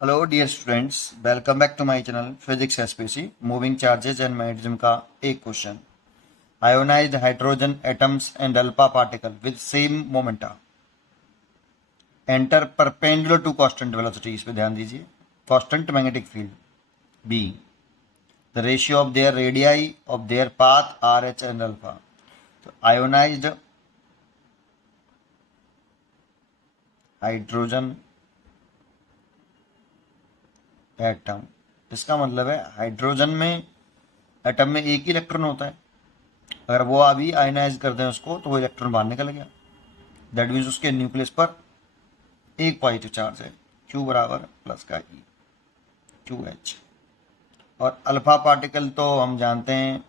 Hello dear students, welcome back to my channel physics SPC. Moving charges and magnetism का एक question. Ionised hydrogen atoms and alpha particle with same momenta enter perpendicular to constant velocity. इस पे ध्यान दीजिए। Constant magnetic field B, the ratio of their radii of their path R H and alpha. तो ionised hydrogen atom, इसका मतलब है hydrogen में atom में एक ही इलेक्ट्रॉन होता है। अगर वो अभी आयनाइज कर दें उसको तो वो इलेक्ट्रॉन बाहर निकल गया। दैट मीन्स उसके न्यूक्लियस पर एक पॉजिटिव चार्ज है, Q बराबर प्लस का E, QH। और अल्फा पार्टिकल तो हम जानते हैं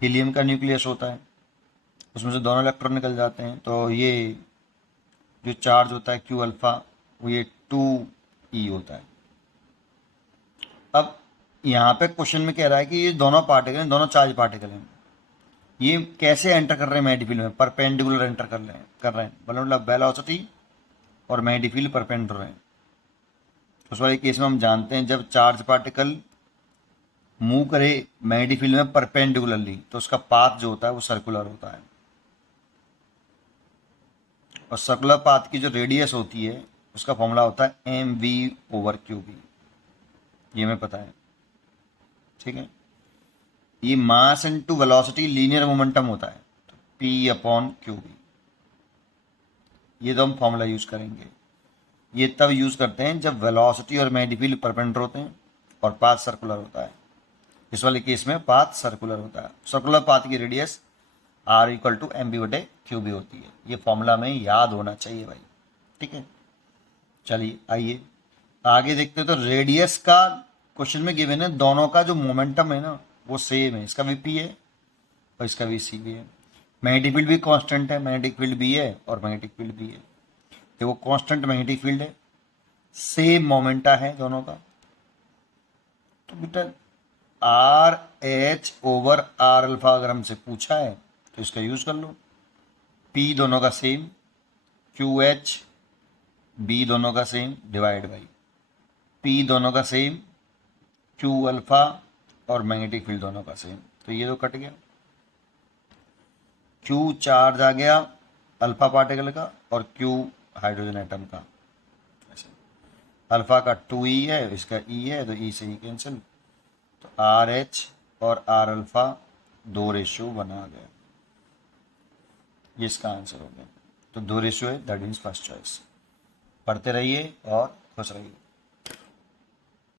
हीलियम का न्यूक्लियस होता है, उसमें से दोनों इलेक्ट्रॉन निकल जाते हैं। तो ये जो चार्ज होता है Q अल्फा, वो ये 2E होता है। अब यहाँ पे क्वेश्चन में कह रहा है कि ये दोनों पार्टिकल हैं, दोनों चार्ज पार्टिकल हैं, ये कैसे एंटर कर रहे हैं मैग्नेटिक फील्ड में? परपेंडिकुलर एंटर कर रहे हैं मतलब वेलोसिटी और मैग्नेटिक फील्ड परपेंडिकुलर हैं। उस वाले केस में हम जानते हैं जब चार्ज पार्टिकल मूव करे मैग्नेटिक फील्ड में परपेंडिकुलरली तो उसका पाथ जो होता है वो सर्कुलर होता है, और सर्कुलर पाथ की जो रेडियस होती है उसका फॉर्मूला होता है mv/qb। ये हमें पता है, ठीक है। ये mass into velocity linear momentum होता है, तो p/qb। ये तो हम फॉर्मूला यूज करेंगे। ये तब यूज करते हैं जब वेलोसिटी और मैग्नेटिक फील्ड परपेंडिकुलर होते हैं और पाथ सर्कुलर होता है। इस वाले केस में पाथ सर्कुलर होता है। सर्कुलर पाथ की रेडियस R=mv/qb होती है। ये फॉर्मूला में याद होना चाहिए भाई, ठीक है। चलिए आइए आगे देखते हैं। तो रेडियस का क्वेश्चन में गिवन है, दोनों का जो मोमेंटम है ना वो सेम है। इसका भी P है और इसका भी C भी है। मैग्नेटिक फील्ड भी कांस्टेंट है, मैग्नेटिक फील्ड भी है और मैग्नेटिक फील्ड भी है। तो वो कांस्टेंट मैग्नेटिक फील्ड है, सेम मोमेंटा है दोनों का। तो बेटा RH/R अल्फा अगर हमसे पूछा है तो इसका यूज कर लो। P दोनों का सेम, QH B दोनों का सेम डिवाइड बाई P दोनों का सेम, Q अल्फा और मैग्नेटिक फील्ड दोनों का सेम। तो ये तो कट गया। Q चार्ज आ गया अल्फा पार्टिकल का और Q हाइड्रोजन एटम का। अल्फा का 2E है, इसका E है, तो E से ही कैंसिल। तो RH और R अल्फा 2:1 आ गया। ये इसका आंसर हो गया। तो 2:1 है, दैट मीन्स फर्स्ट चॉइस। पढ़ते रहिए और खुश रहिए।